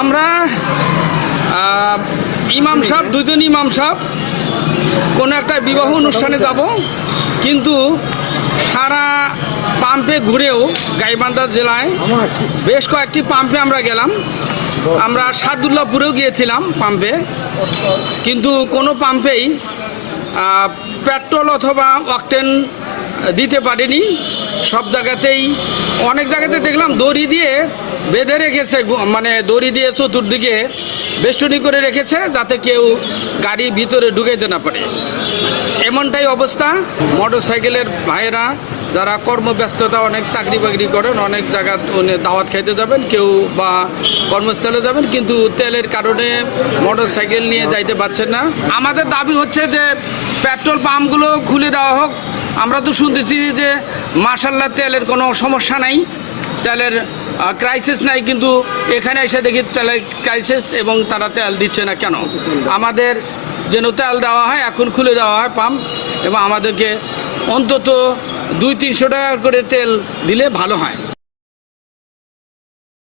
আমরা ইমাম সাহেব দুজন ইমাম সাহেব কোনো একটা বিবাহ অনুষ্ঠানে যাব, কিন্তু সারা পাম্পে ঘুরেও গাইবান্ধা জেলায় বেশ কয়েকটি পাম্পে আমরা গেলাম। আমরা সাদুল্লাপুরেও গিয়েছিলাম পাম্পে, কিন্তু কোনো পাম্পেই পেট্রোল অথবা অকটেন দিতে পারেনি। সব জায়গাতেই অনেক জায়গাতে দেখলাম দড়ি দিয়ে বেঁধে রেখেছে, মানে দড়ি দিয়ে চতুর্দিকে বেষ্টনী করে রেখেছে যাতে কেউ গাড়ি ভিতরে ঢুকাইতে না পারে। এমনটাই অবস্থা। মোটর সাইকেলের ভাইয়েরা যারা কর্মব্যস্ততা, অনেক চাকরি বাকরি করেন, অনেক জায়গা দাওয়াত খাইতে যাবেন, কেউ বা কর্মস্থলে যাবেন, কিন্তু তেলের কারণে মোটর সাইকেল নিয়ে যাইতে পারছেন না। আমাদের দাবি হচ্ছে যে পেট্রোল পাম্পগুলো খুলে দেওয়া হোক। আমরা তো শুনতেছি যে মাশাআল্লাহ তেলের কোনো সমস্যা নাই, তেলের ক্রাইসিস নাই, কিন্তু এখানে এসে দেখি তেলের ক্রাইসিস এবং তারা তেল দিচ্ছে না কেন? আমাদের যেন তেল দেওয়া হয়, এখন খুলে দেওয়া হয় পাম্প, এবং আমাদেরকে অন্তত 200-300 টাকা করে তেল দিলে ভালো হয়।